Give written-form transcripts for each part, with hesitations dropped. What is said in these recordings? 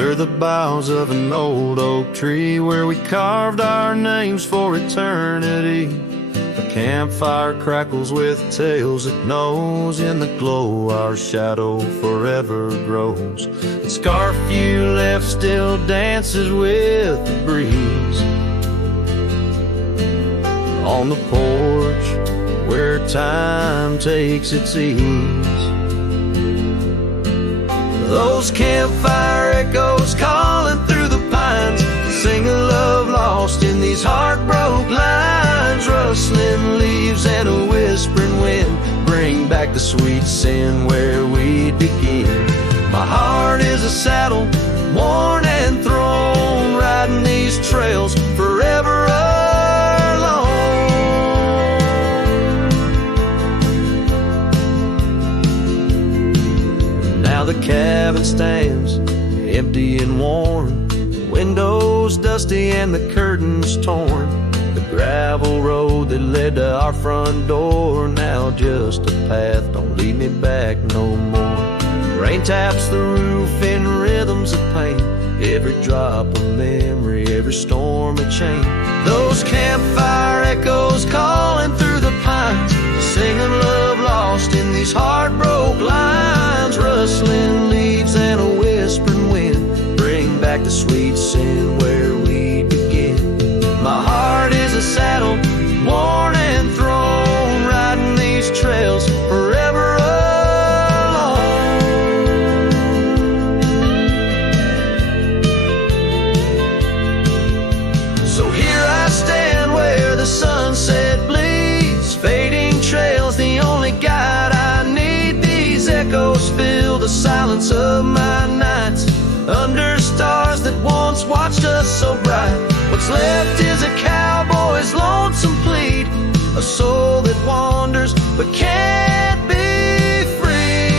under the boughs of an old oak tree where we carved our names for eternity. A campfire crackles with tales it knows. In the glow our shadow forever grows. The scarf you left still dances with the breeze on the porch where time takes its ease. Those campfire echoes calling through the pines sing a love lost in these heartbroken lines. Rustling leaves and a whispering wind bring back the sweet sin where we begin. My heart is a saddle, worn and thrown, riding these trails forever alone. Now the cabin stands empty and warm, windows dusty and the curtains torn. The gravel road that led to our front door, now just a path, don't lead me back no more. Rain taps the roof in rhythms of pain, every drop of memory, every storm a chain. Those campfire echoes calling through the pines, singing love lost in these heartbroken lines. Rustling leaves and a whispering wind bring back the sweet sin where we begin. My heart is a saddle, worn and thrown, riding these trails forever alone. So here I stand where the sunset bleeds, fading trails, the only guide I need. These echoes fill the silence of my nights, under stars that once watched us so bright. What's left is a cowboy's lonesome plead, a soul that wanders but can't be free.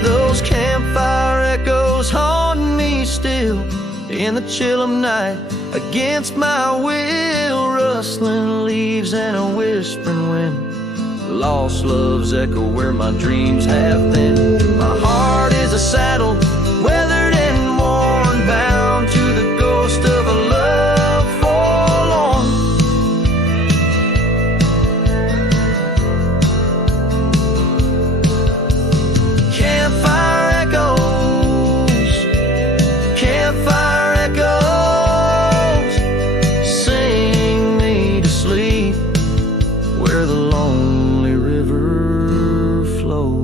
Those campfire echoes haunt me still in the chill of night, against my will. Rustling leaves and a whispering wind, lost loves echo where my dreams have been. My heart is a saddle, weathered and worn, bound to the ghost of a love forlorn. Campfire echoes, campfire echoes, sing me to sleep where the lonely river flows.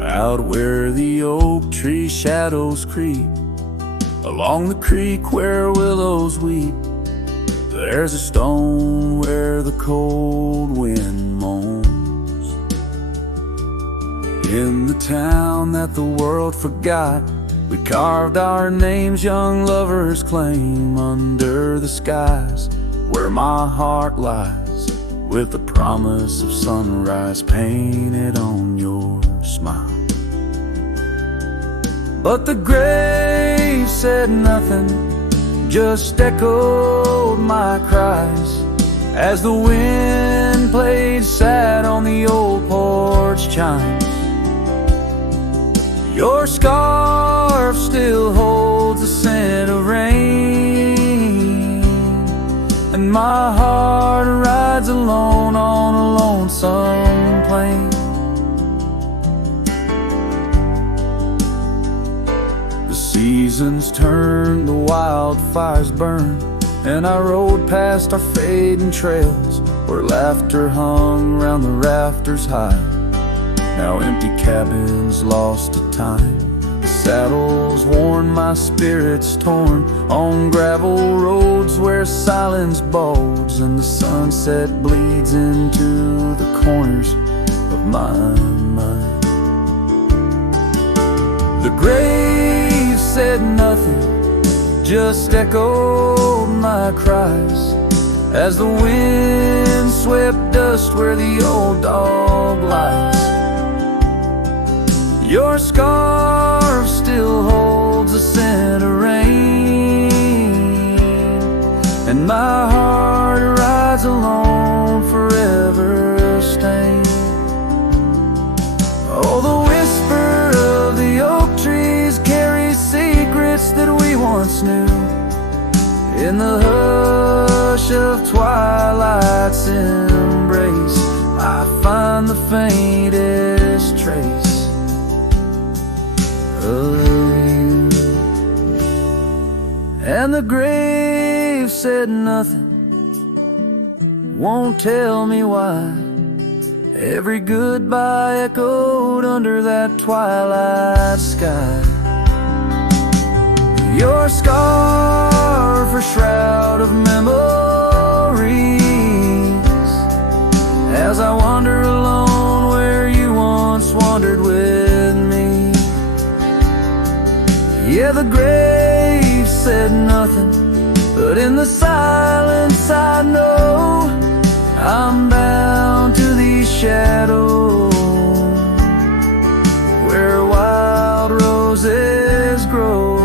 Out where the oak tree shadows creep, along the creek where willows weep, there's a stone where the cold wind moans. In the town that the world forgot, we carved our names, young lovers claim, under the skies where my heart lies, with the promise of sunrise painted on your smile. But the grave said nothing, just echoed my cries, as the wind played sad on the old porch chimes. Your scarf still holds the scent of rain, and my heart rides alone on a lonesome plain. Seasons turn, the wildfires burn, and I rode past our fading trails where laughter hung round the rafters high. Now empty cabins lost to time, the saddles worn, my spirits torn, on gravel roads where silence bulges and the sunset bleeds into the corners of my mind. The grave said nothing, just echoed my cries as the wind swept dust where the old dog lies. Your scarf still holds the scent of rain, and my heart rides alone, forever stained. Oh, the whisper of the oak trees carries secrets that we once knew. In the hush of twilight's embrace, I find the faintest trace of you. And the grave said nothing, won't tell me why. Every goodbye echoed under that twilight sky. Your scarf, a shroud of memories, as I wander alone where you once wandered with me. Yeah, the grave said nothing, but in the silence I know I'm bound to these shadows where wild roses grow.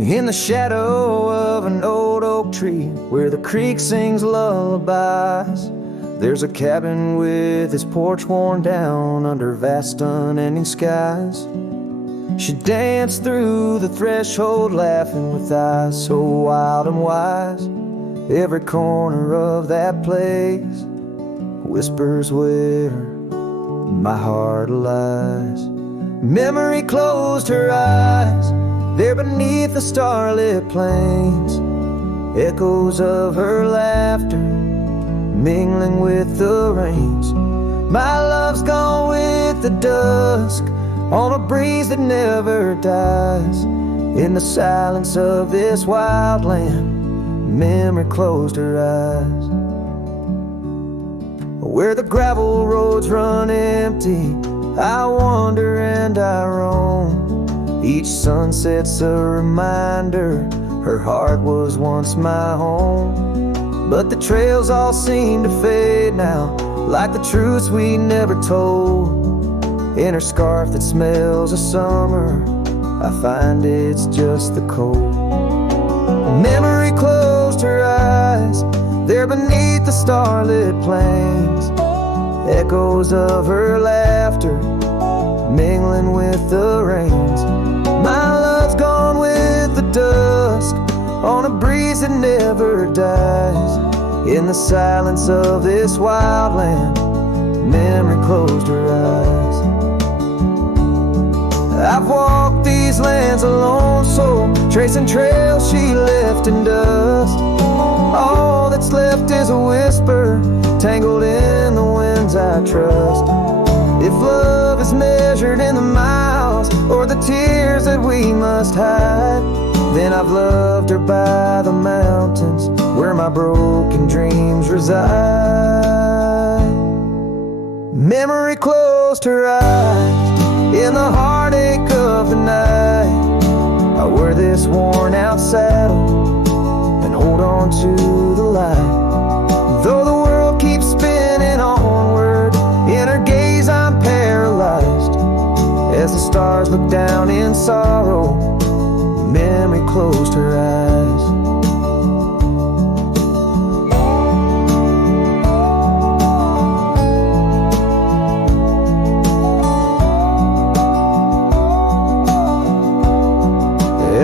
In the shadow of an old oak tree where the creek sings lullabies, there's a cabin with its porch worn down under vast unending skies. She danced through the threshold laughing with eyes so wild and wise. Every corner of that place whispers where my heart lies. Memory closed her eyes there beneath the starlit plains, echoes of her laughter mingling with the rains. My love's gone with the dusk on a breeze that never dies. In the silence of this wild land, memory closed her eyes. Where the gravel roads run empty, I wander and I roam. Each sunset's a reminder her heart was once my home. But the trails all seem to fade now, like the truths we never told. In her scarf that smells of summer, I find it's just the cold. Memory closed her eyes there beneath the starlit plains, echoes of her laughter mingling with the rains. My love's gone with the dusk on a breeze that never dies. In the silence of this wild land, memory closed her eyes. I've walked these lands alone, so tracing trails she left in dust. All that's left is a whisper tangled in the winds I trust. If love is measured in the miles or the tears that we must hide, then I've loved her by the mountains where my broken dreams reside. Memory closed her eyes in the heartache of the night. I wear this worn out saddle and hold on to the light. Though the world keeps spinning onward, in her gaze I'm paralyzed. As the stars look down in sorrow, memory closed her eyes.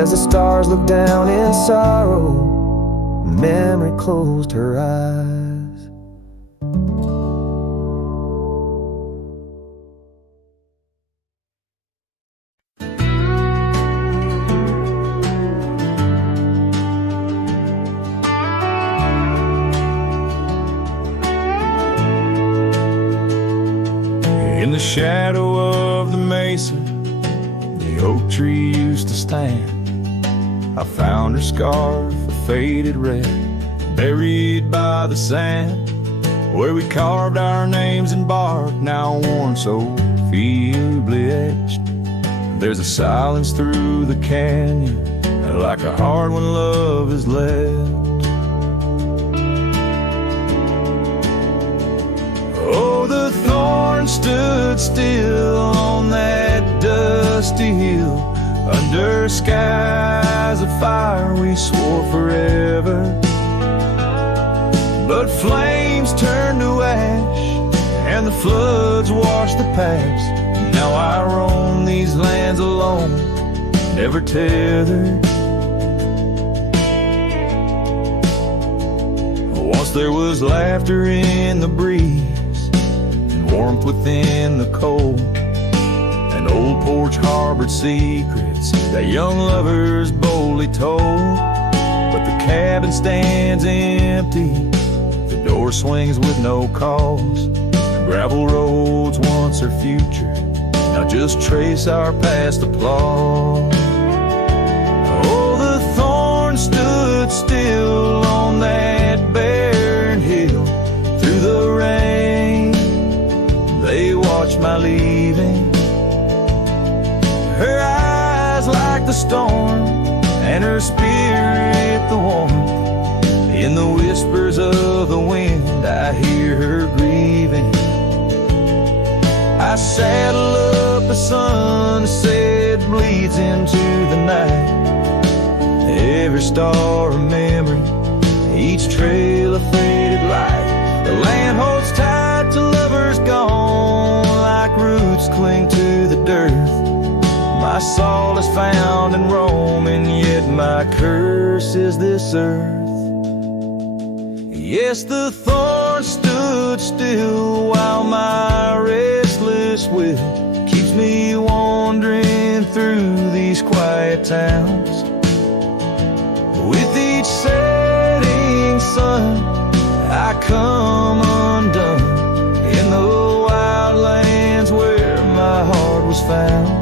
As the stars look down in sorrow, memory closed her eyes. shadow of the mesa, the oak tree used to stand. I found her scarf, a faded red, buried by the sand, where we carved our names in bark, now worn so feebly etched. There's a silence through the canyon, like a heart when love is left. Oh, the thorn stood still on that dusty hill, under skies of fire we swore forever. But flames turned to ash, and the floods washed the past. Now I roam these lands alone, never tethered. Once there was laughter in the breeze, and warmth within the cold. An old porch harbored secrets that young lovers boldly told. But the cabin stands empty, the door swings with no cause. Gravel roads once our future, now just trace our past applause. Oh, the thorn stood still on that barren hill. Through the rain, they watched my leaving. Her eyes like the storm, and her spirit the warmth. In the whispers of the wind, I hear her grieving. I saddle up a sunset, bleeds into the night. Every star a memory, each trail a faded light. The land holds tight to lovers gone, like roots cling to the dirt. My soul is found in Rome, and yet my curse is this earth. Yes, the thorn stood still while my restless will keeps me wandering through these quiet towns. With each setting sun, I come undone in the wild lands where my heart was found.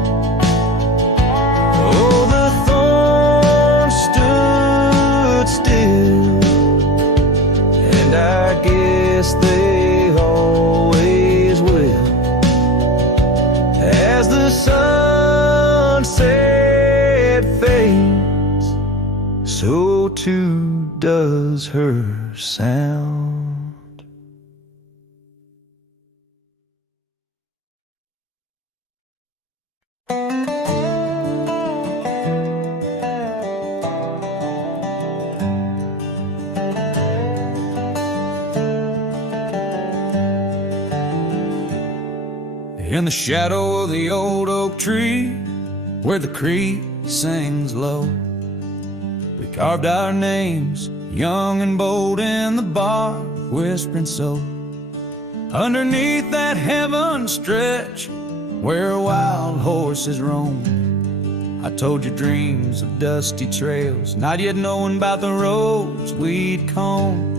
Oh, the thorn stood still, and I guess they always will. As the sunset fades, so too does her sound. In the shadow of the old oak tree, where the creek sings low, we carved our names, young and bold, in the bark, whispering so. Underneath that heaven stretch, where wild horses roam, I told you dreams of dusty trails, not yet knowing about the roads we'd comb.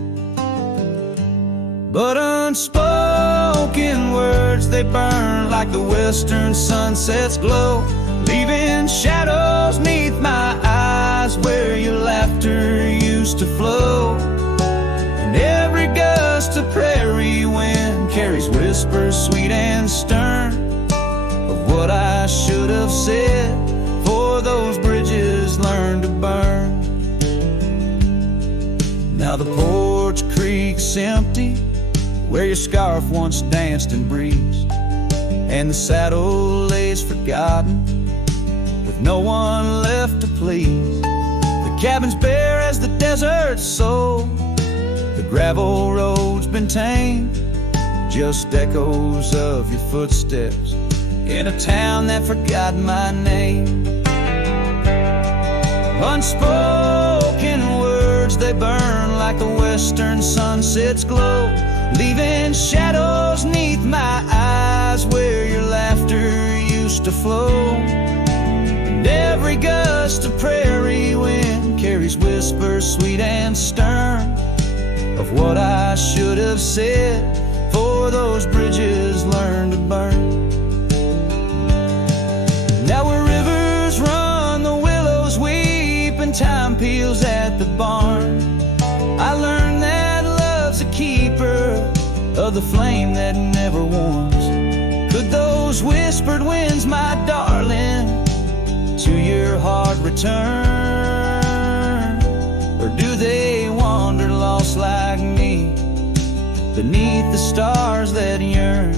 But unspoken words, they burn like the western sunset's glow, leaving shadows neath my eyes where your laughter used to flow. And every gust of prairie wind carries whispers sweet and stern of what I should have said, for those bridges learned to burn. Now the porch creek's empty, where your scarf once danced and breezed, and the saddle lays forgotten, with no one left to please. The cabin's bare as the desert's soul, the gravel road's been tamed, just echoes of your footsteps in a town that forgot my name. Unspoken words, they burn like the western sunset's glow, leaving shadows neath my eyes where your laughter used to flow. And every gust of prairie wind carries whispers sweet and stern of what I should have said, for those bridges learned to burn. springtime peels at the barn. I learned that love's a keeper of the flame that never warms. Could those whispered winds, my darling, to your heart return? Or do they wander lost like me beneath the stars that yearn?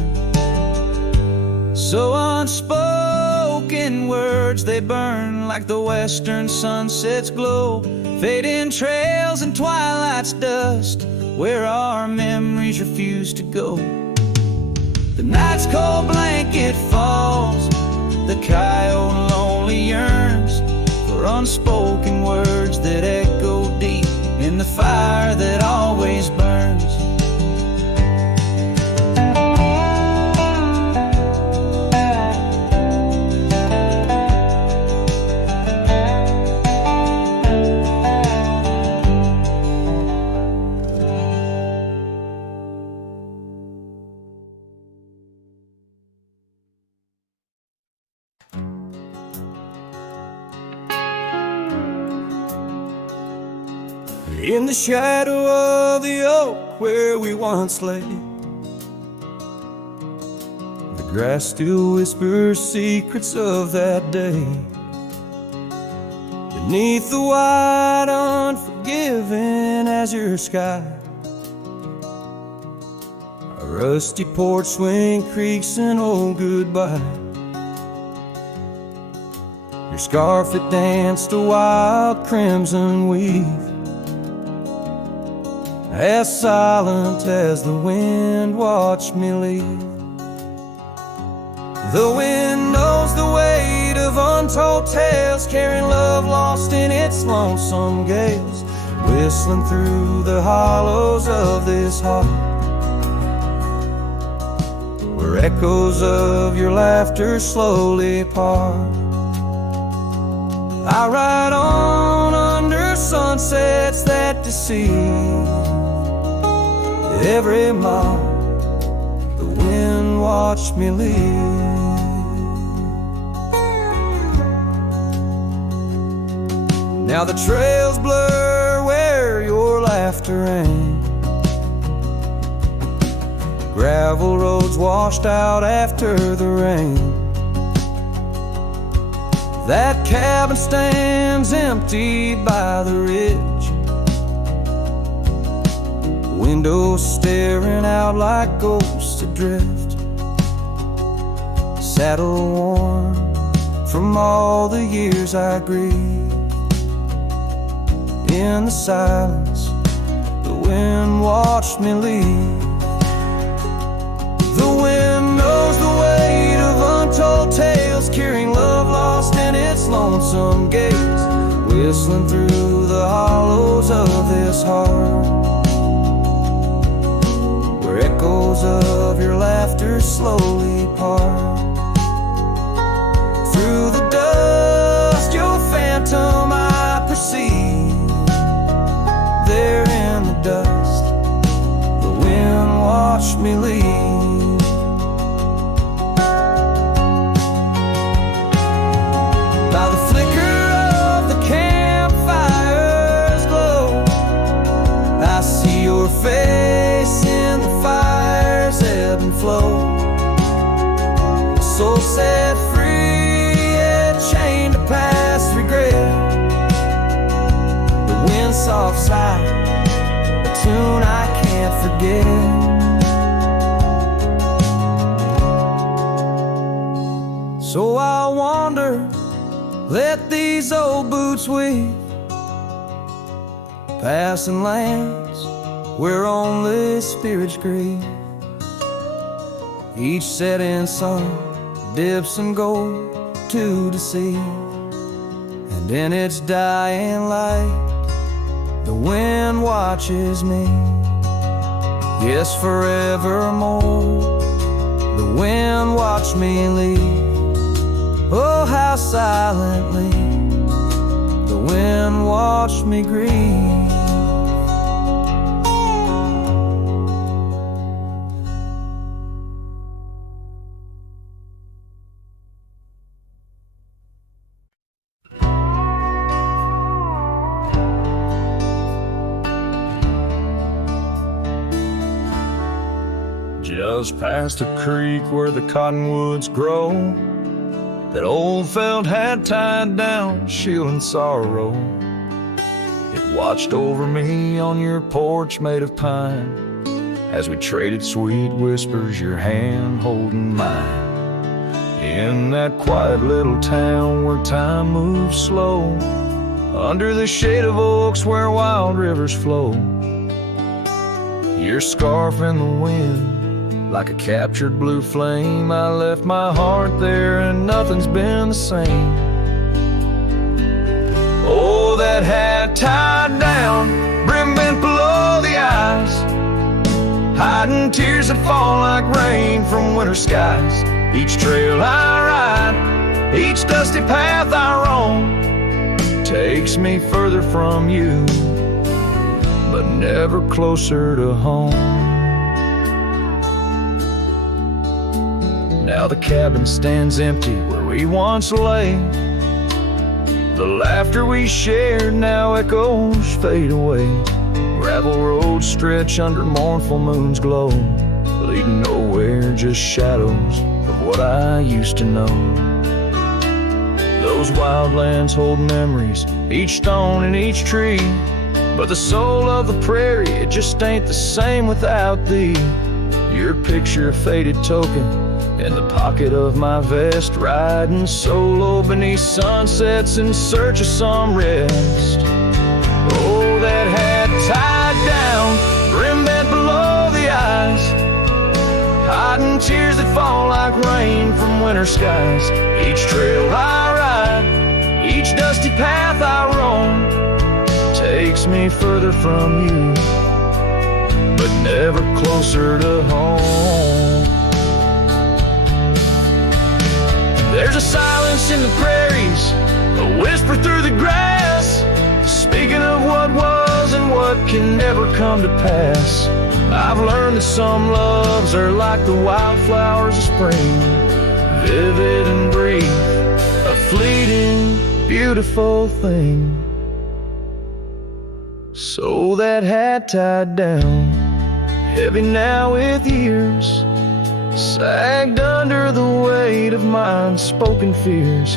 So unspoken words, they burn like the western sunset's glow, fading trails and twilight's dust where our memories refuse to go. The night's cold blanket falls, the coyote lonely yearns for unspoken words that echo deep in the fire that always burns. In the shadow of the oak where we once lay, the grass still whispers secrets of that day. Beneath the wide, unforgiving azure sky, a rusty porch swing creaks an old goodbye. Your scarf that danced a wild crimson weave, as silent as the wind watched me leave. The wind knows the weight of untold tales, carrying love lost in its lonesome gales, whistling through the hollows of this heart, where echoes of your laughter slowly part. I ride on under sunsets that deceive. Every mile, the wind watched me leave. Now the trails blur where your laughter rang, gravel roads washed out after the rain. That cabin stands empty by the ridge, windows staring out like ghosts adrift, saddle worn from all the years I grieved. In the silence, the wind watched me leave. The wind knows the weight of untold tales, carrying love lost in its lonesome gaze, whistling through the hollows of this heart, where echoes of your laughter slowly part. Through the dust, your phantom I perceive. There in the dust, the wind watched me leave. By the flicker of the campfire's glow, I see your face in the fire's ebb and flow. A soul set free, yet chained to past regret. The wind soft sigh, a tune I can't forget. So I'll wander, let these old boots weave, passing lands where only spirits grieve. Each setting sun dips in gold to deceive, and in its dying light the wind watches me. Yes, forevermore the wind watched me leave. Oh, how silently the wind watched me grieve. us past a creek where the cottonwoods grow, that old felt had tied down, shielding sorrow. It watched over me on your porch made of pine, as we traded sweet whispers, your hand holding mine. In that quiet little town where time moves slow, under the shade of oaks where wild rivers flow, your scarf in the wind, like a captured blue flame. I left my heart there and nothing's been the same. Oh, that hat tied down, brim bent below the eyes, hiding tears that fall like rain from winter skies. Each trail I ride, each dusty path I roam, takes me further from you, but never closer to home. Now the cabin stands empty where we once lay. The laughter we shared, now echoes fade away. Gravel roads stretch under mournful moon's glow, leading nowhere, just shadows of what I used to know. Those wildlands hold memories, each stone and each tree, but the soul of the prairie, it just ain't the same without thee. Your picture, a faded token, in the pocket of my vest, riding solo beneath sunsets in search of some rest. Oh, that hat tied down, brim bent below the eyes, hiding tears that fall like rain from winter skies. Each trail I ride, each dusty path I roam, takes me further from you, but never closer to home. There's a silence in the prairies, a whisper through the grass, speaking of what was and what can never come to pass. I've learned that some loves are like the wildflowers of spring, vivid and brief, a fleeting, beautiful thing. So that hat tied down, heavy now with years, sagged under the weight of my unspoken fears.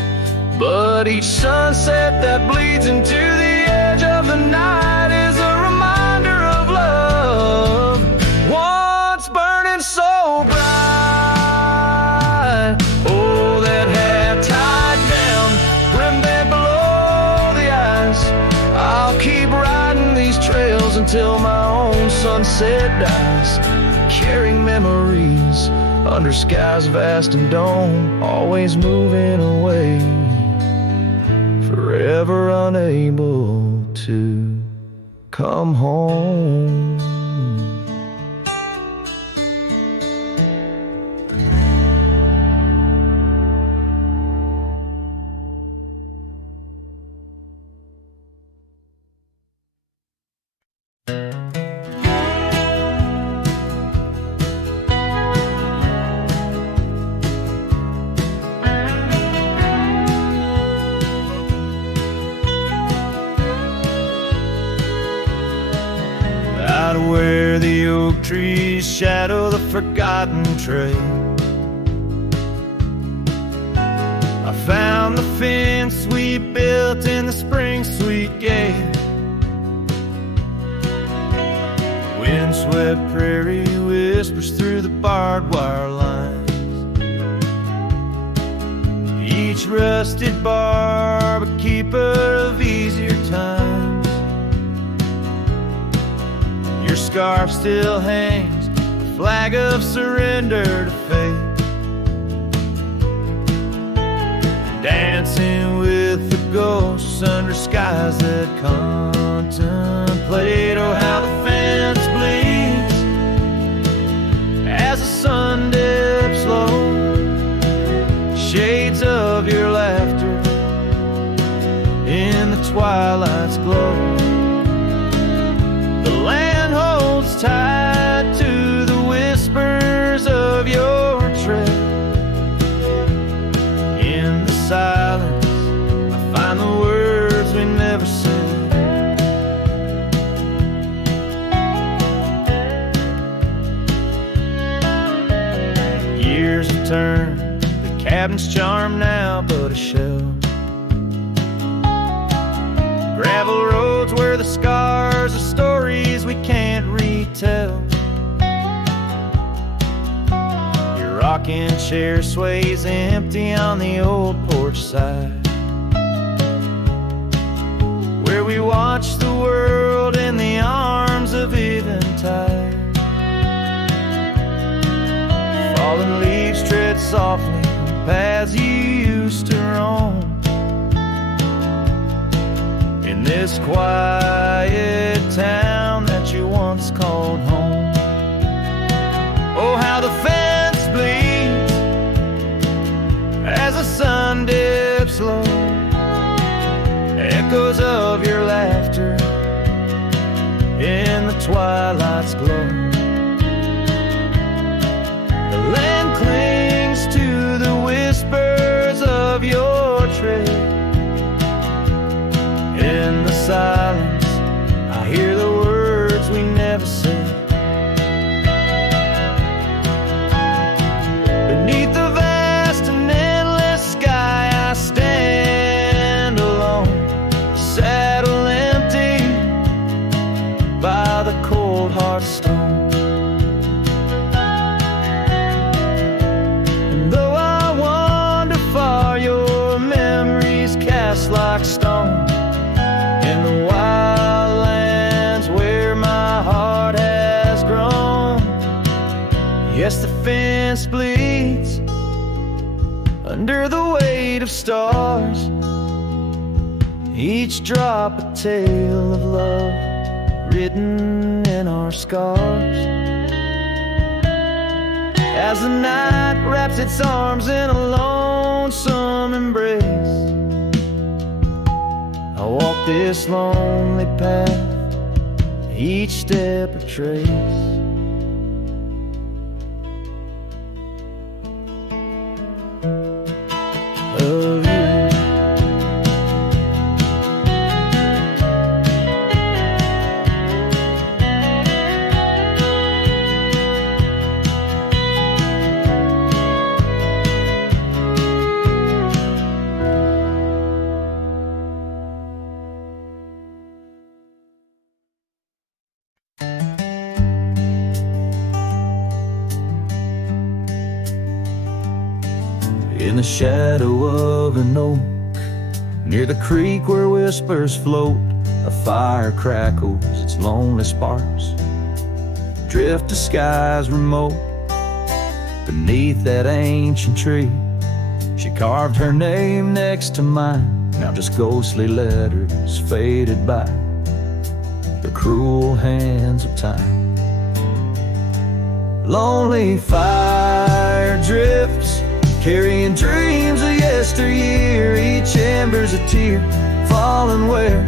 But each sunset that bleeds into the edge of the night is a reminder of love, once burning so bright. Oh, that hat tied down, brim bent below the eyes, I'll keep riding these trails until my own sunset dies, carrying memories under skies vast and dome, always moving away, forever unable to come home. Where the oak trees shadow the forgotten trail, I found the fence we built in the spring sweet gale. Windswept prairie whispers through the barbed wire lines, each rusted barb a keeper of easier times. Your scarf still hangs, a flag of surrender to fate, dancing with the ghosts under skies that contemplate. Oh, how the fence bleeds as the sun dips low, shades of your laughter in the twilight's glow. The land holds tight to the whispers of your tread. In the silence, I find the words we never said. cabin's charm now but a shell. Gravel roads where the scars are stories we can't retell. Your rocking chair sways empty on the old porch side, where we watch the world in the arms of eventide. Fallen leaves tread softly on paths you used to roam. In this quiet town that you once called home. Oh, how the fence bleeds as the sun dips low. Echoes of your laughter in the twilight's glow. The land clings to the whispers of your tread. In the silence, I hear the words we never said. Beneath the vast and endless sky, I stand alone, saddle empty by the cold hard stone. And though I wander far, your memories cast like stone. In the wild lands where my heart has grown. Yes, the fence bleeds under the weight of stars, each drop a tale of love written in our scars. As the night wraps its arms in a lonesome embrace, I walk this lonely path, each step a trace. Of you. In the shadow of an oak, near the creek where whispers float, a fire crackles its lonely sparks, drift to skies remote. Beneath that ancient tree, she carved her name next to mine, now just ghostly letters faded by the cruel hands of time. Lonely fire drifts, carrying dreams of yesteryear. Each ember's a tear falling where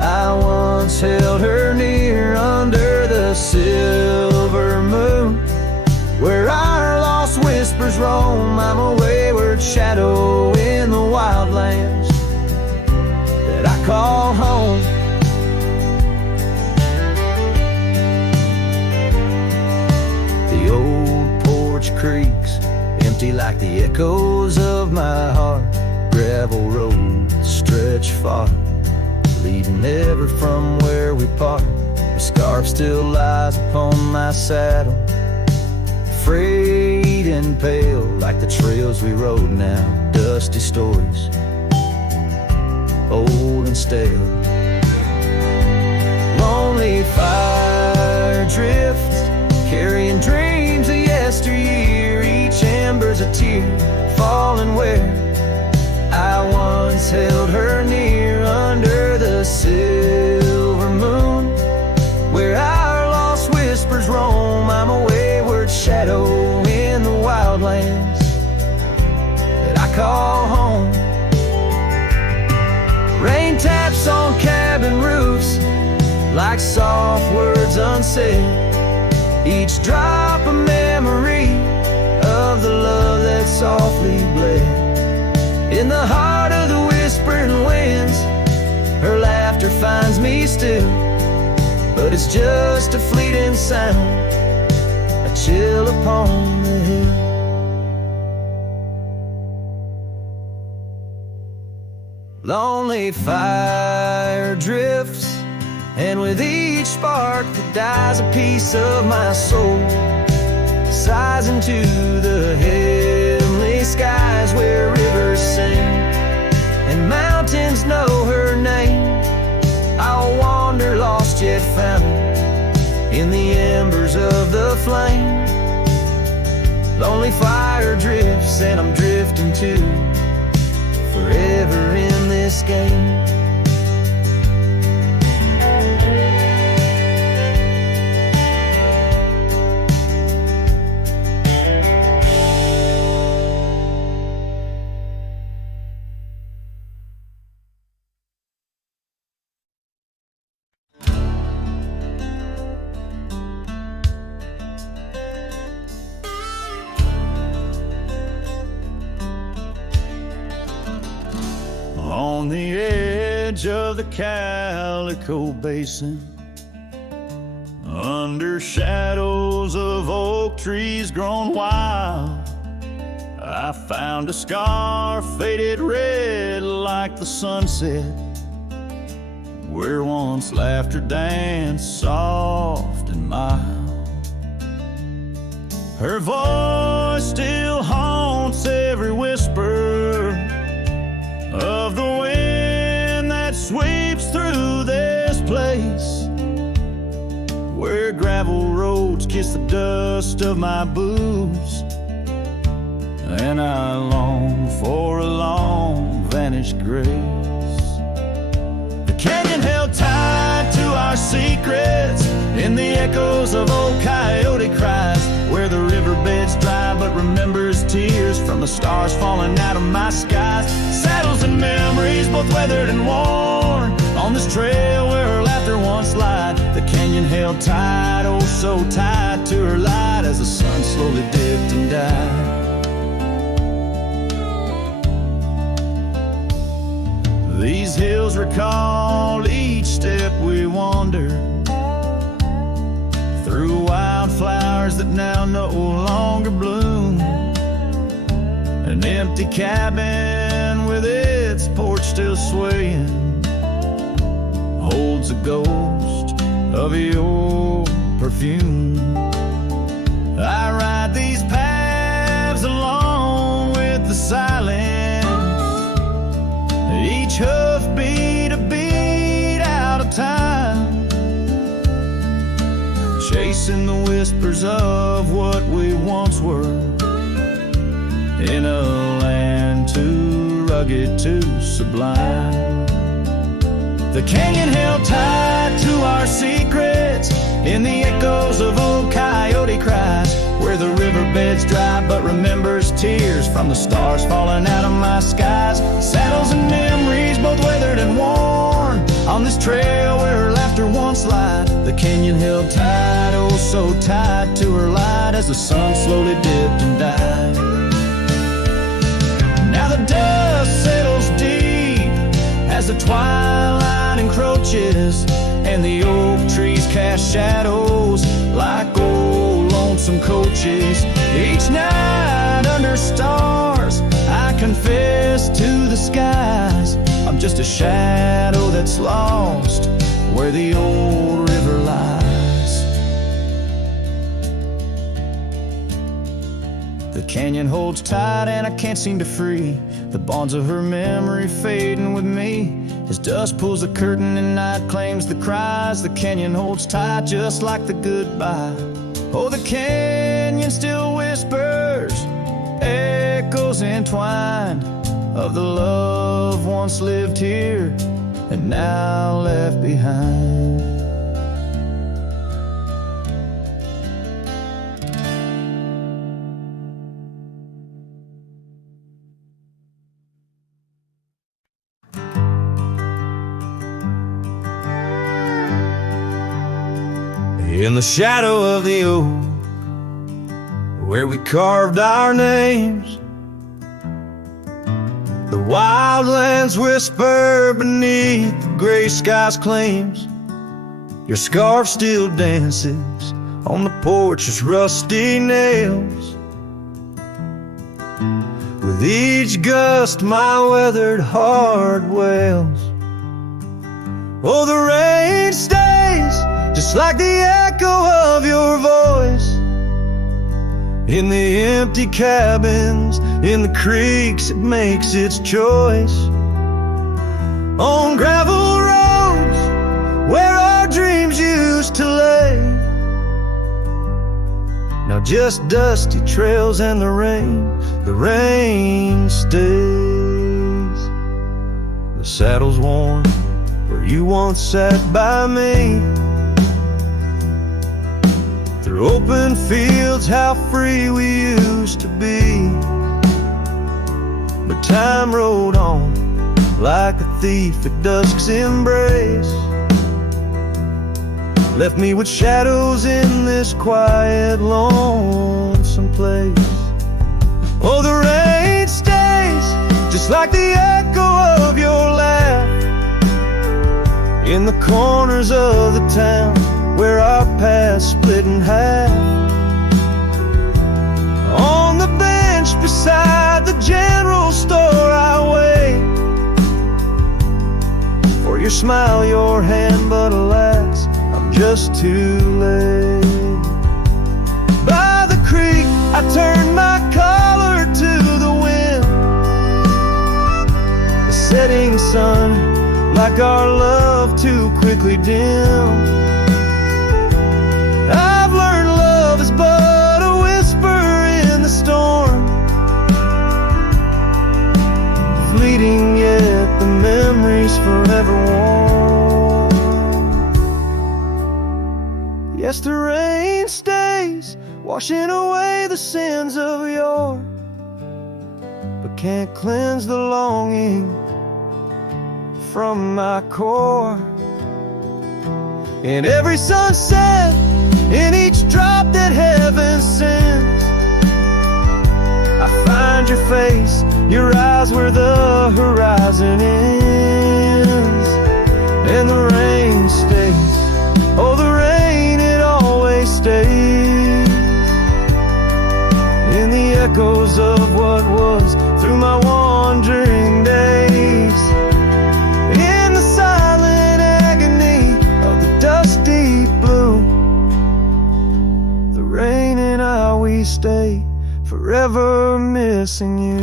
I once held her near. Under the silver moon, where our lost whispers roam, I'm a wayward shadow in the wildlands that I call home. The old porch creaks empty like the echoes of my heart. Gravel roads stretch far, leading ever from where we part. A scarf still lies upon my saddle, frayed and pale like the trails we rode now. Dusty stories, old and stale. Lonely fire drifts, carrying dreams of yesteryear. Each ember's a tear falling where I once held her near. Under the silver moon, where our lost whispers roam, I'm a wayward shadow in the wildlands that I call home. Rain taps on cabin roofs like soft words unsaid, each drop a memory of the love that softly bled. In the heart of the whispering winds, her laughter finds me still, but it's just a fleeting sound, a chill upon the hill. lonely fire drifts, and with each spark that dies, a piece of my soul sighs into the heavenly skies where rivers sing and mountains know her name. I'll wander lost yet found in the embers of the flame. Lonely fire drifts and I'm drifting too, forever in this game. On the edge of the Calico Basin, under shadows of oak trees grown wild, I found a scar faded red like the sunset, where once laughter danced soft and mild. Her voice still haunts every whisper of the wind that sweeps through this place, where gravel roads kiss the dust of my boots, and I long for a long vanished grace. The canyon held tight to our secrets in the echoes of old coyote cries, where the riverbed's dry but remembers tears from the stars falling out of my skies. Saddles and memories both weathered and worn on this trail where her laughter once lied. The canyon held tight, oh so tight to her light, as the sun slowly dipped and died. These hills recall each step we wandered through wildflowers that now no longer bloom. An empty cabin with its porch still swaying holds a ghost of your perfume. I ride these paths along with the silence, each hoofbeat a beat out of time, chasing the whispers of what we once were, in a land too rugged, too sublime. The canyon held tight to our secrets in the echoes of old coyote cries, where the riverbed's dry but remembers tears from the stars falling out of my skies. Saddles and memories both weathered and worn on this trail where her laughter once lied. The canyon held tight, oh so tight to her light, as the sun slowly dipped and died. Now the dust settles deep as the twilight encroaches, and the oak trees cast shadows like old lonesome coaches. Each night under stars I confess to the skies, I'm just a shadow that's lost where the old river lies. The canyon holds tight and I can't seem to free the bonds of her memory fading with me, as dusk pulls the curtain and night claims the cries. The canyon holds tight just like the goodbye. Oh, the canyon still whispers, echoes entwined of the love once lived here and now left behind. In the shadow of the oak, where we carved our names, the wildlands whisper beneath the gray sky's claims. Your scarf still dances on the porch's rusty nails, with With each gust my weathered heart wails. Oh, the rain stays just like the echo of your voice. In the empty cabins, in the creeks it makes its choice. On gravel roads where our dreams used to lay. Now just dusty trails and the rain stays. The saddle's worn where you once sat by me. Through open fields, how free we used to be. But time rode on like a thief at dusk's embrace. Left me with shadows in this quiet, lonesome place. Oh, the rain stays just like the echo of your laugh. In the corners of the town where our paths split in half. On the bench beside the general store I wait for your smile, your hand, but alas, I'm just too late. By the creek I turned my collar to the wind. The setting sun, like our love, too quickly dimmed. I've learned love is but a whisper in the storm, fleeting yet the memories forever warm. Yes, the rain stays, washing away the sins of yore, but can't cleanse the longing from my core. In every sunset, in each drop that heaven sends, I find your face, your eyes where the horizon ends. And the rain stays, oh the rain, it always stays. In the echoes of what was through my wandering days. In the silent agony of the dusty blue, the rain and I, we stay forever missing you.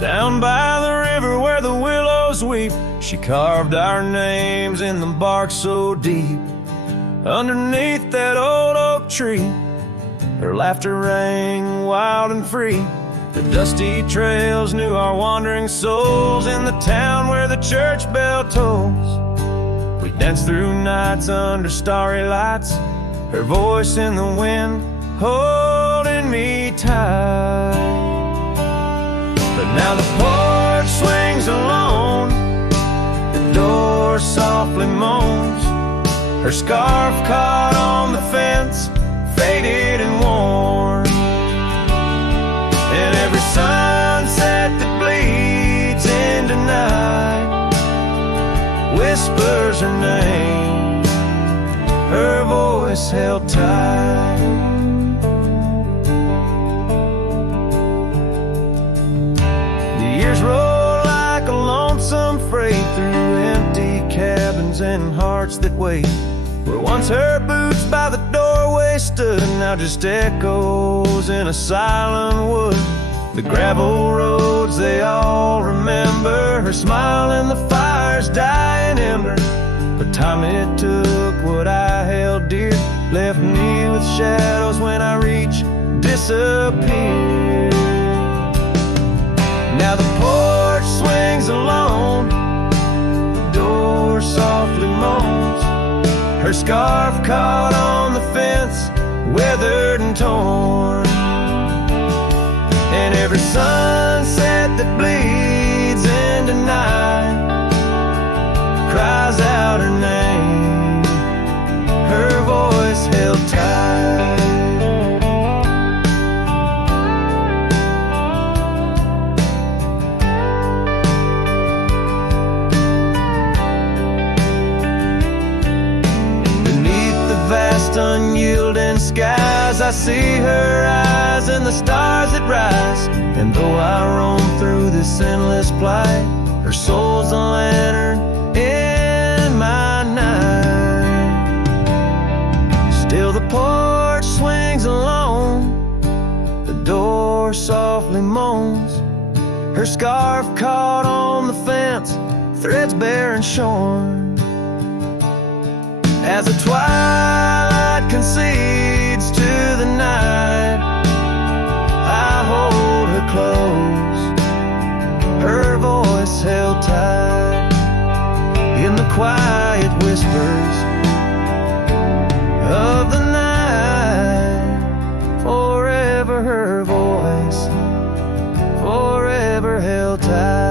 Down by the river where the willows weep, she carved our names in the bark so deep. Underneath that old oak tree, her laughter rang wild and free. The dusty trails knew our wandering souls. In the town where the church bell tolls, we danced through nights under starry lights, her voice in the wind holding me tight. But now the porch swings alone, the door softly moans, her scarf caught on the fence, faded and worn. And every sunset that bleeds into night whispers her name, her voice held tight. Years roll like a lonesome freight through empty cabins and hearts that wait. Where once her boots by the doorway stood, now just echoes in a silent wood. The gravel roads they all remember, her smile in the fire's dying ember. But time it took what I held dear, left me with shadows when I reach disappear. Now the porch swings alone, the door softly moans, her scarf caught on the fence, weathered and torn. And every sunset that bleeds into night cries out her name, her voice held tight. see her eyes and the stars that rise. And though I roam through this endless plight, her soul's a lantern in my night. Still the porch swings alone, the door softly moans, her scarf caught on the fence, threads bare and shorn. As the twilight concedes to the night, I hold her close, her voice held tight in the quiet whispers of the night. Forever her voice, forever held tight.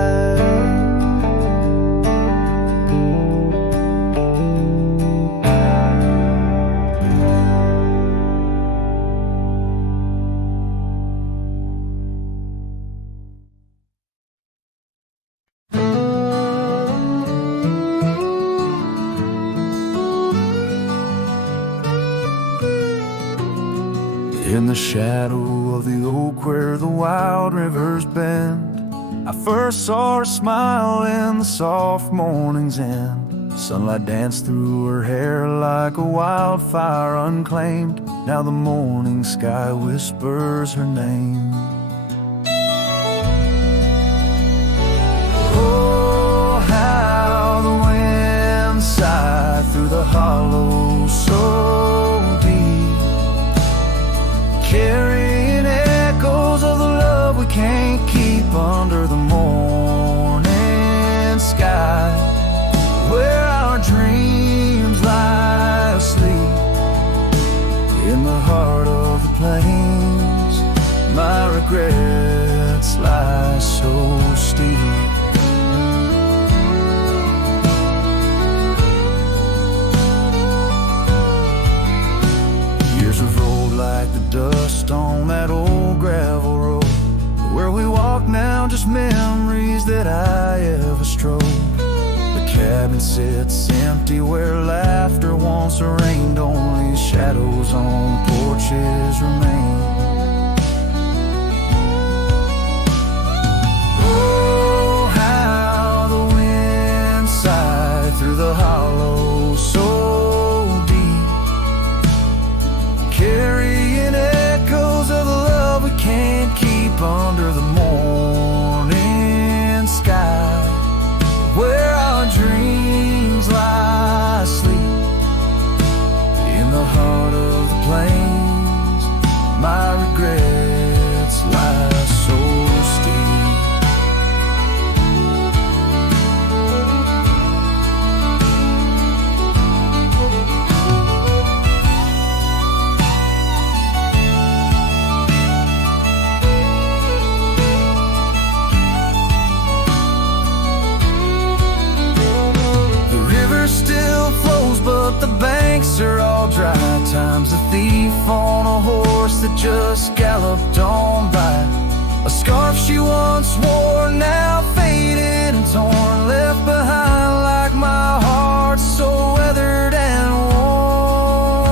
In the shadow of the oak where the wild rivers bend, I first saw her smile in the soft morning's end. Sunlight danced through her hair like a wildfire unclaimed. Now the morning sky whispers her name. Oh, how the wind sighed through the hollow so deep, carrying echoes of the love we can't keep under the morning sky, where our dreams lie asleep. In the heart of the plains, my regrets lie so steep. Years have rolled like the dust on that old gravel road, where we walk now, just memories that I ever strode. The cabin sits empty where laughter once reigned, only shadows on porches remain. Oh, how the wind sighed through the hollow so deep, carrying echoes of the love we can't keep under the morning sky, where our dreams lie asleep. In the heart of the plains, my regrets lie so steep. Still flows, but the banks are all dry. Time's a thief on a horse that just galloped on by. A scarf she once wore, now faded and torn, left behind like my heart, so weathered and worn.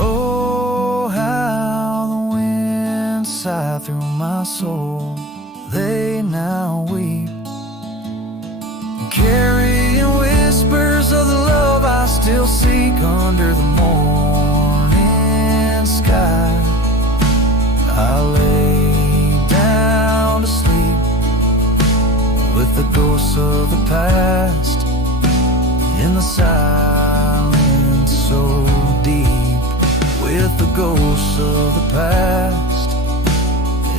Oh, how the wind sighed through my soul, they now weep, carrying whispers of the love I still seek under the morning sky. I lay down to sleep with the ghosts of the past in the silence so deep, with the ghosts of the past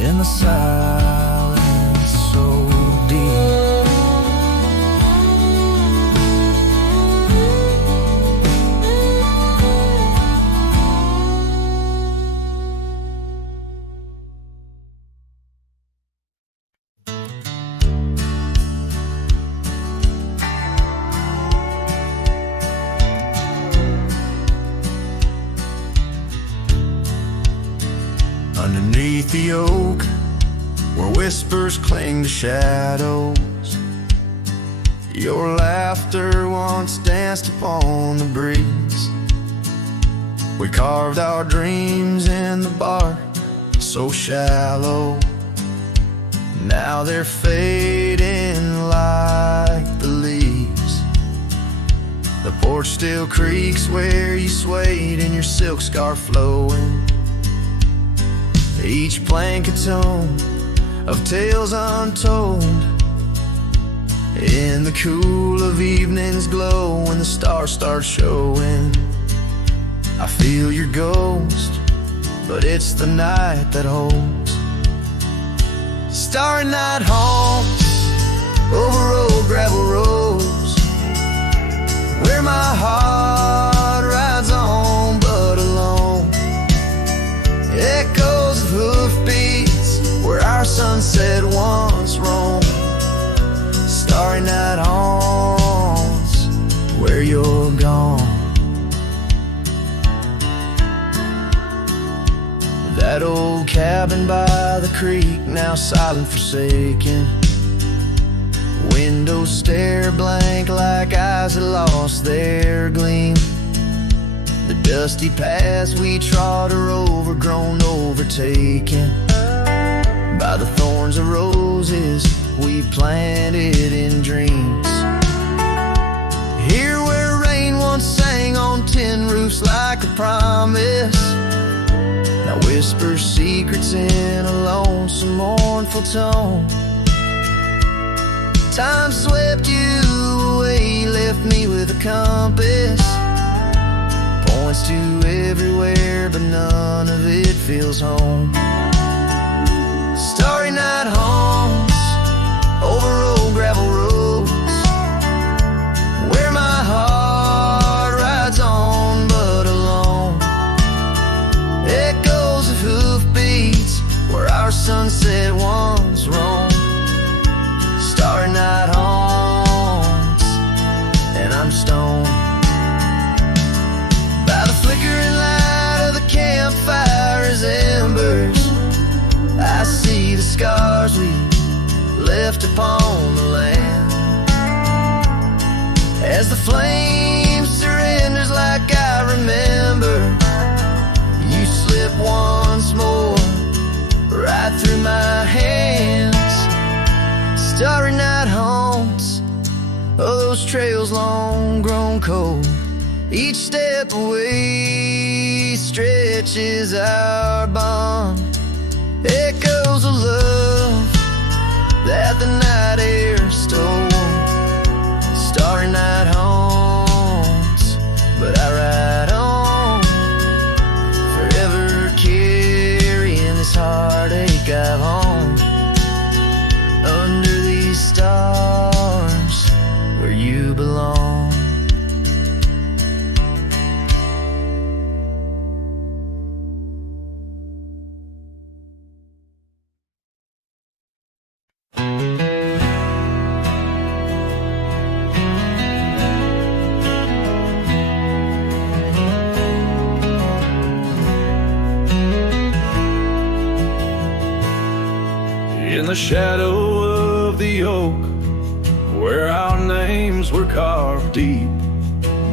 in the silence so deep. Underneath the oak, where whispers cling to shadows, your laughter once danced upon the breeze. We carved our dreams in the bark, so shallow. Now they're fading like the leaves. The porch still creaks where you swayed in your silk scarf flowing. Each plank a tone of tales untold. In the cool of evening's glow, when the stars start showing, I feel your ghost, but it's the night that holds. Starry night haunts over old gravel roads, where my heart rides on but alone. Echoes of hoofbeats where our sunset once roamed. Starry night haunts where you're gone. That old cabin by the creek, now silent, forsaken. Windows stare blank like eyes that lost their gleam. The dusty paths we trod are overgrown, overtaken by the thorns of roses we planted in dreams. Here where rain once sang on tin roofs like a promise, now whispers secrets in a lonesome, mournful tone. Time swept you away, left me with a compass. Points to everywhere, but none of it feels home. Starry night haunts over old gravel roads, where my heart rides on but alone. Echoes of hoofbeats where our sunset once roamed. Starry night haunts, and I'm stoned by the flickering light of the campfire's embers. I see the scars we left upon the land, as the flame surrenders like I remember. You slip once more right through my hands. Starry night haunts, oh, those trails long grown cold. Each step away stretches our bond. Echoes of love that the night air stole. Starry night haunts, but I ride on, forever carrying this heartache I've owned. Under these stars where you belong. In the shadow of the oak, where our names were carved deep,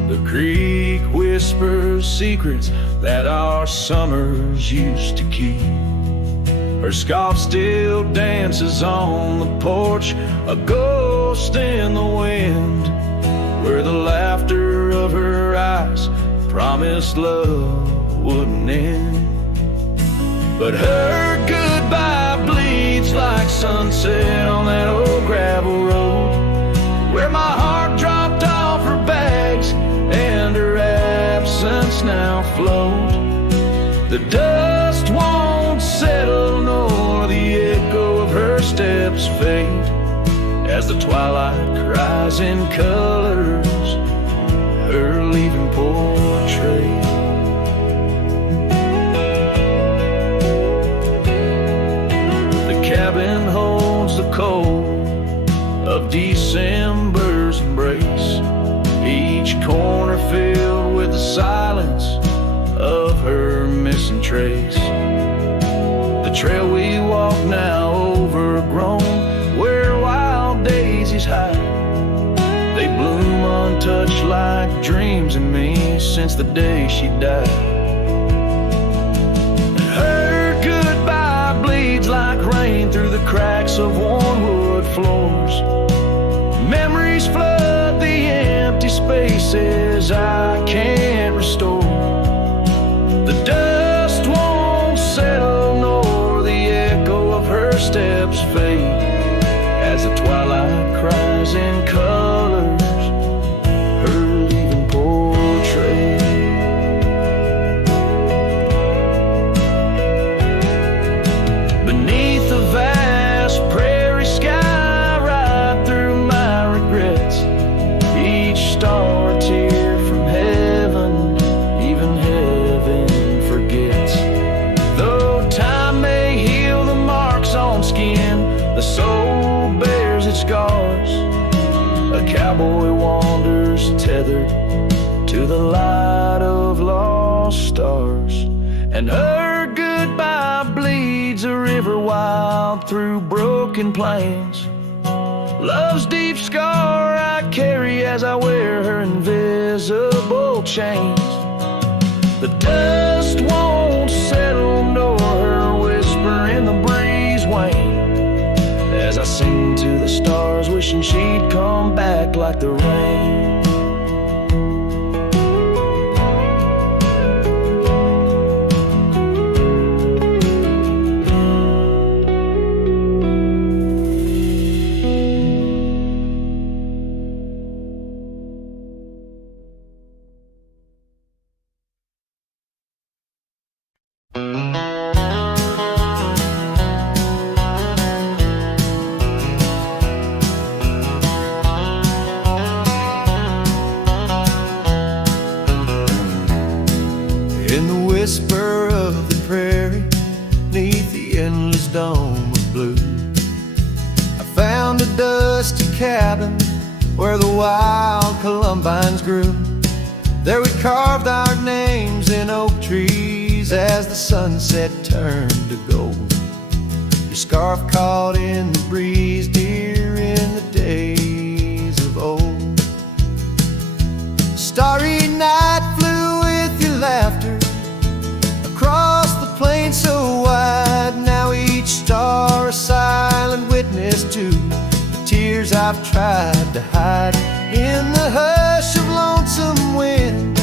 the creek whispers secrets that our summers used to keep. Her scarf still dances on the porch, a ghost in the wind, where the laughter of her eyes promised love wouldn't end. But her goodbye bleeds like sunset on that old gravel road, where my heart dropped off her bags and her absence now flowed. The dust won't settle nor the echo of her steps fade, as the twilight cries in colors her leaving portrait. Cabin holds the cold of December's embrace, each corner filled with the silence of her missing trace. The trail we walk now overgrown, where wild daisies hide, they bloom untouched like dreams in me since the day she died. cracks of worn wood floors. Memories flood the empty spaces I can't restore. The dust won't settle, nor the echo of her steps fade, as the twilight cries in colors her leaving portrait. Beneath the vast prairie sky, right through my regrets, each star a tear from heaven, even heaven forgets. Though time may heal the marks on skin, the soul bears its scars. A cowboy wanders tethered to the light of lost stars, and her goodbye bleeds a river wild through broken plains. Love's deep scar I carry as I wear her invisible chains. The dust won't settle, nor her whisper in the breeze wane, as I sing to the stars, wishing she'd come back like the rain. In the whisper of the prairie, neath the endless dome of blue, I found a dusty cabin where the wild columbines grew. There we carved our names in oak trees as the sunset turned to gold. Your scarf caught in the breeze, dear, in the days of old. Starry night flew with your laughter across the plain so wide. Now each star a silent witness to the tears I've tried to hide. In the hush of lonesome wind,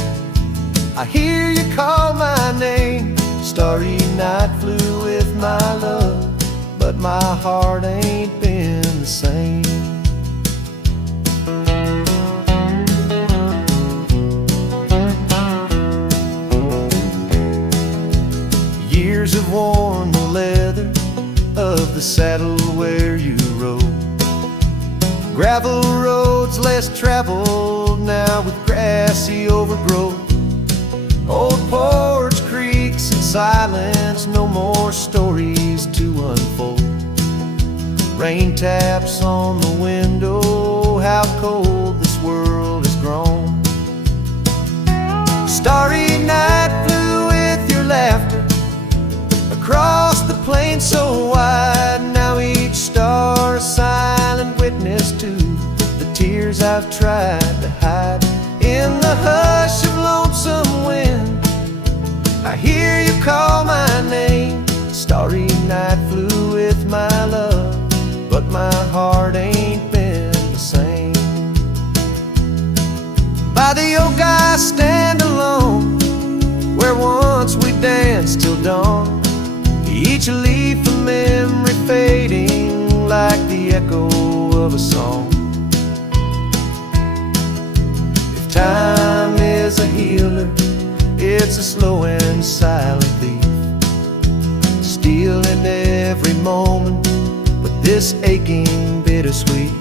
I hear you call my name. Starry night flew with my love, but my heart ain't been the same. Years have worn the leather of the saddle where you rode. Gravel roads less traveled now with grassy overgrowth. Old porch creaks in silence, no more stories to unfold. Rain taps on the window, how cold this world has grown. Starry night flew with your laughter across the plain so wide. Now each star a silent witness to the tears I've tried to hide. In the hush of lonesome wind, I hear you call my name. Starry night flew with my love, but my heart ain't been the same. By the oak I stand alone, where once we danced till dawn. Each leaf a memory fading like the echo of a song. If time is a healer, it's a slow and silent thief, stealing every moment with this aching bittersweet.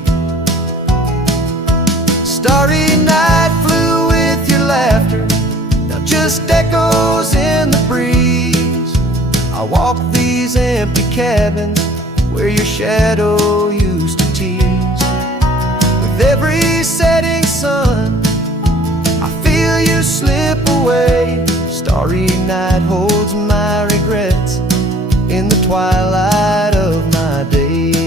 Starry night flew with your laughter, now just echoes in the breeze. I walk these empty cabins where your shadow used to tease. With every setting sun, I feel you slip away. Starry night holds my regrets in the twilight of my days.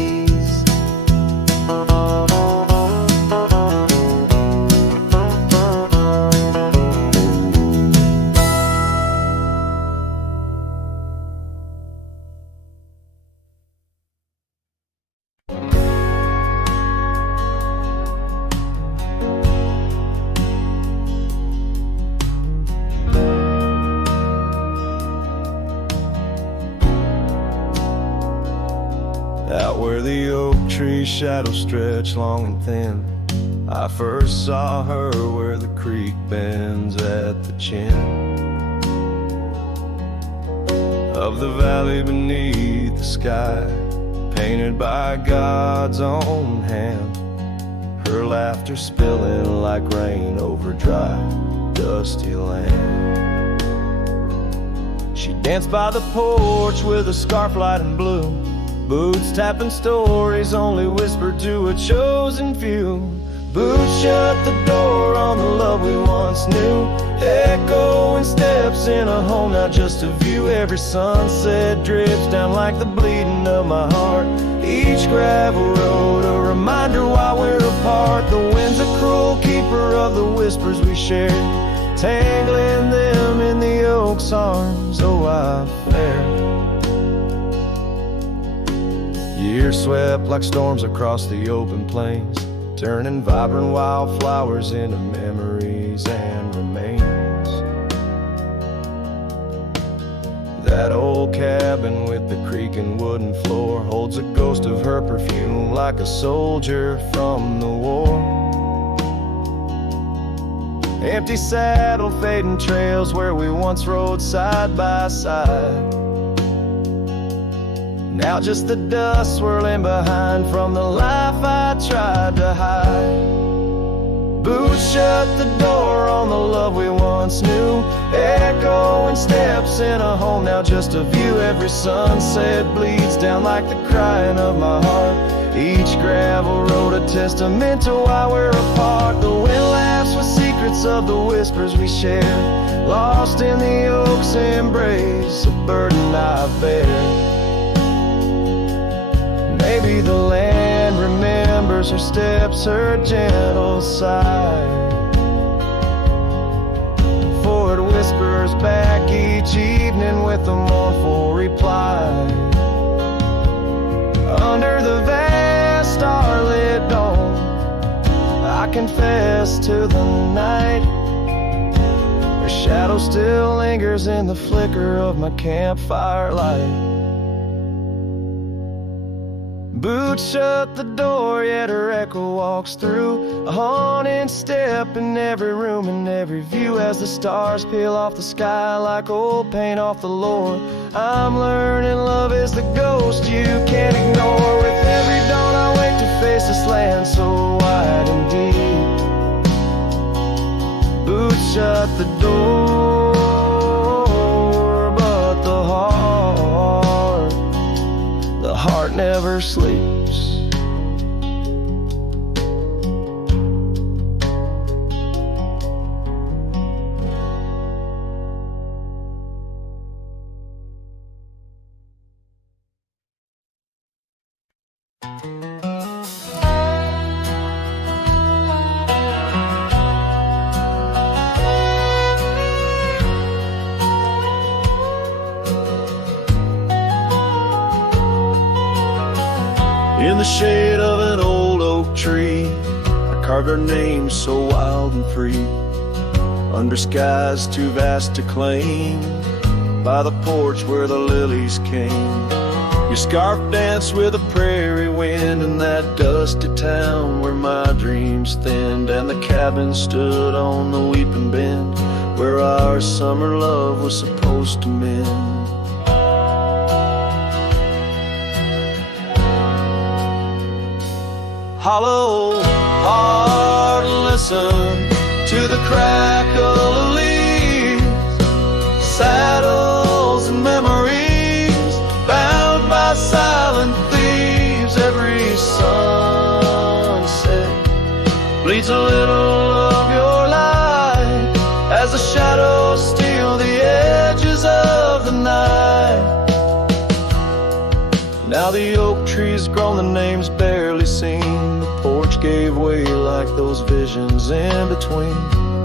Out where the oak tree shadows stretch long and thin, I first saw her where the creek bends at the chin of the valley beneath the sky, painted by God's own hand. Her laughter spilling like rain over dry, dusty land. She danced by the porch with a scarf light and blue, boots tapping stories only whispered to a chosen few. Boots shut the door on the love we once knew, echoing steps in a home, not just a view. Every sunset drips down like the bleeding of my heart. Each gravel road a reminder why we're apart. The wind's a cruel keeper of the whispers we shared, tangling them in the oak's arms. Oh, I fared. Years swept like storms across the open plains, turning vibrant wildflowers into memories and remains. That old cabin with the creaking wooden floor holds a ghost of her perfume like a soldier from the war. Empty saddle, fading trails where we once rode side by side. Now just the dust swirling behind from the life I tried to hide. Boots shut the door on the love we once knew, echoing steps in a home, now just a view. Every sunset bleeds down like the crying of my heart. Each gravel road a testament to why we're apart. The wind laughs with secrets of the whispers we share, lost in the oak's embrace, a burden I bear. Maybe the land remembers her steps, her gentle sigh, for it whispers back each evening with a mournful reply. Under the vast starlit dome, I confess to the night, her shadow still lingers in the flicker of my campfire light. Boots shut the door, yet her echo walks through, a haunting step in every room and every view. As the stars peel off the sky like old paint off the lore, I'm learning love is the ghost you can't ignore. With every dawn I wake to face this land so wide and deep. Boots shut the door, but the heart never sleeps. In the shade of an old oak tree, I carved our names so wild and free, under skies too vast to claim, by the porch where the lilies came. Your scarf danced with a prairie wind in that dusty town where my dreams thinned, and the cabin stood on the weeping bend where our summer love was supposed to mend. Hollow heart, listen to the crackle of leaves, saddles and memories bound by silent thieves. Every sunset bleeds a little of your light as the shadows steal the edges of the night. Now the oak tree's grown, the name's barely seen. The porch gave way like those visions in between.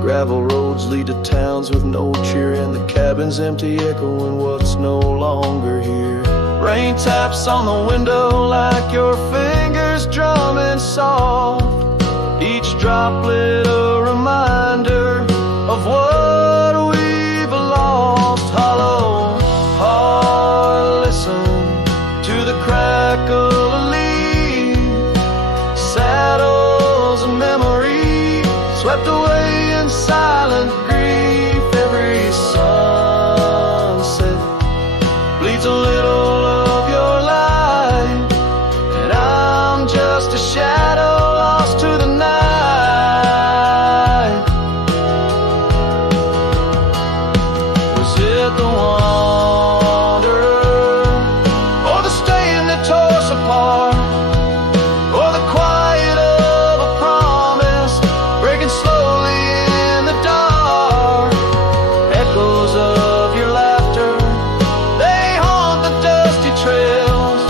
Gravel roads lead to towns with no cheer, and the cabin's empty, echoing what's no longer here. Rain taps on the window like your fingers drumming soft, each droplet a reminder of what we've lost. Hollow heart, listen to the crackle of leaves, just a shadow lost to the night. Was it the wanderer, or the stain that tore us apart, or the quiet of a promise breaking slowly in the dark? Echoes of your laughter, they haunt the dusty trails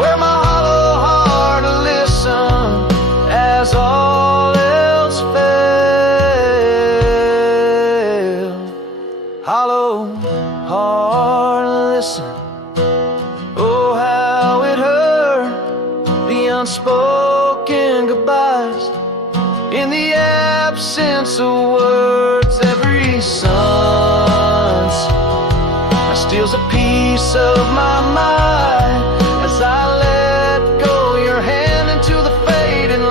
where my hollow heart will listen as all else failed. Hollow heart, listen. Oh, how it hurt, the unspoken goodbyes in the absence of words. Every sunset steals a piece of my mind as I let go your hand into the fading light.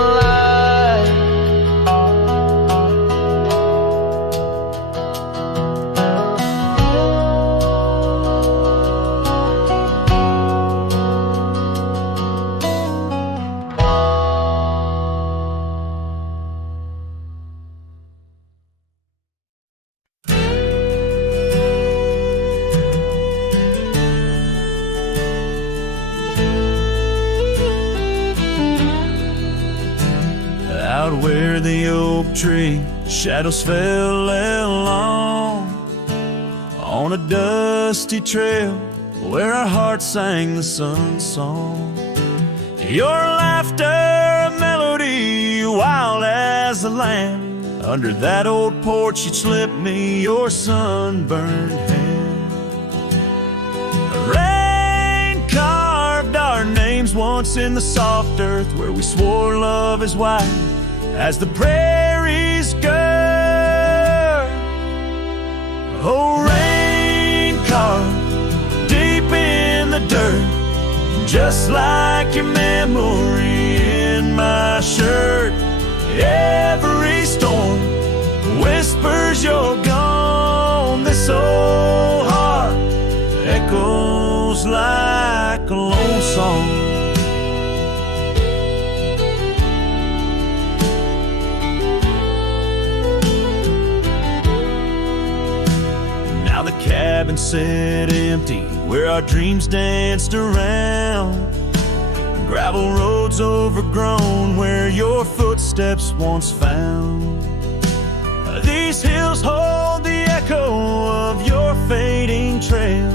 Out where the oak tree shadows fell along on a dusty trail where our hearts sang the sun song. Your laughter, a melody, wild as the land. Under that old porch you'd slip me your sunburned hand. Rain carved our names once in the soft earth where we swore love is wide as the prairies gird. Oh, rain carved deep in the dirt, just like your memory in my shirt. Every storm whispers you're gone. This old heart echoes like a lone song. The cabin sat empty where our dreams danced around. Gravel roads overgrown where your footsteps once found. These hills hold the echo of your fading trail.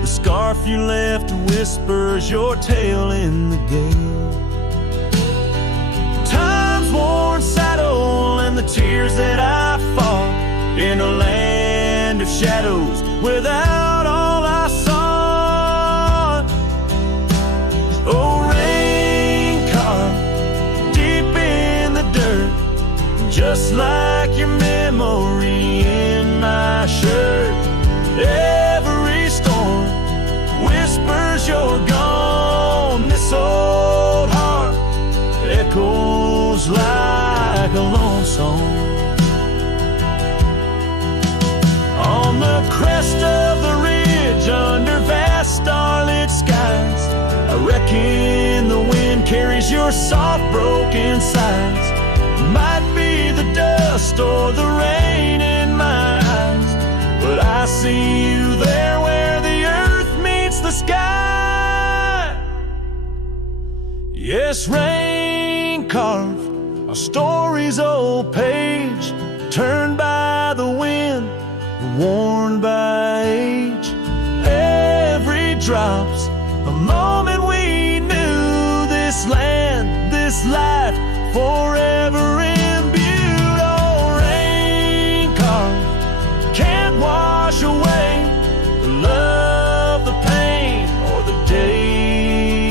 The scarf you left whispers your tale in the gale. Time's worn saddle and the tears that I fought in a land of shadows without all I sought. Oh, rain carved deep in the dirt, just like your memory in my shirt. Every storm whispers you're gone. This old heart echoes like a lone song. On the crest of the ridge, under vast starlit skies, I reckon the wind carries your soft broken sighs. Might be the dust or the rain in my eyes, but I see you there where the earth meets the sky. Yes, rain carved our story's old page, turned by the wind, worn by age. Every drop's a moment we knew this land, this life, forever imbued. Oh, rain carved can't wash away the love, the pain, or the day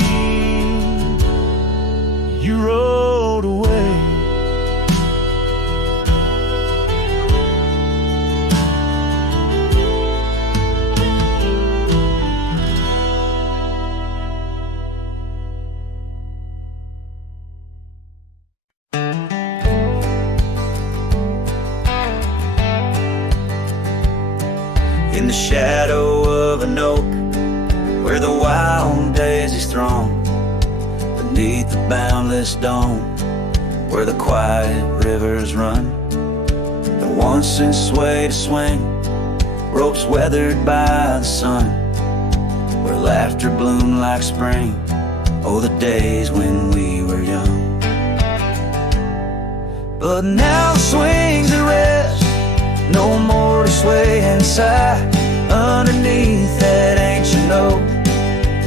you rode away. In the shadow of an oak where the wild daisies throng, beneath the boundless dome, where the quiet rivers run, the once in sway to swing, ropes weathered by the sun, where laughter bloomed like spring. Oh, the days when we were young. But now the swings at rest, no more to sway and sigh underneath that ancient oak,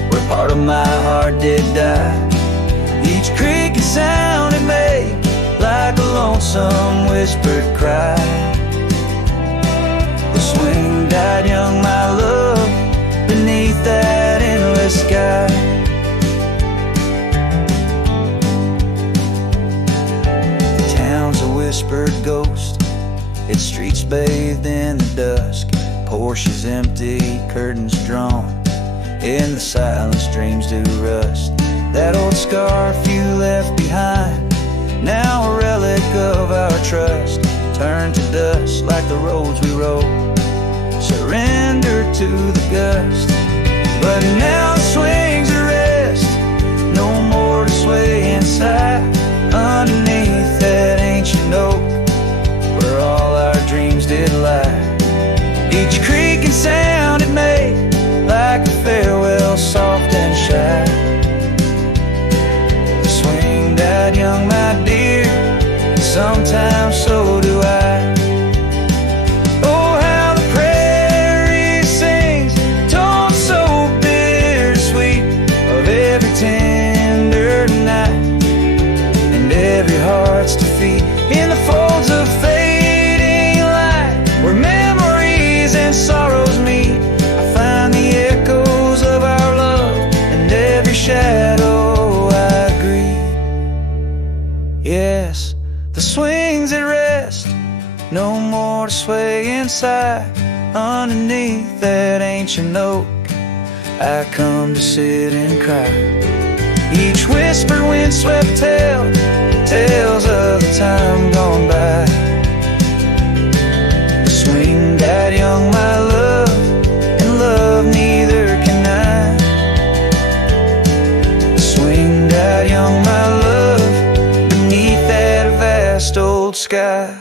where part of my heart did die. Each creak and sound it made, like a lonesome whispered cry. The swing died young, my love, beneath that endless sky. The town's a whispered ghost, its streets bathed in the dusk, Porsches empty, curtains drawn, in the silence dreams do rust. That old scarf you left behind, now a relic of our trust, turned to dust like the roads we rode, surrendered to the gust. But now the swings at rest, no more to sway inside underneath that ancient oak, where all our dreams did lie. Each creak and sound it made, like a farewell soft and shy. The swing died young, my dear, sometimes so do I. Oh, how the prairie sings, tones so bittersweet, of every tender night and every heart's defeat, in the folds of fading light, where memories and sorrows meet. I find the echoes of our love, and every shadow I greet. Yes, the swings at rest, no more to sway inside underneath that ancient oak. I come to sit and cry. Each whisper windswept tale, tales of the time gone by. The swing died young, my love, and love neither can I. The swing died young, my love, beneath that vast old sky.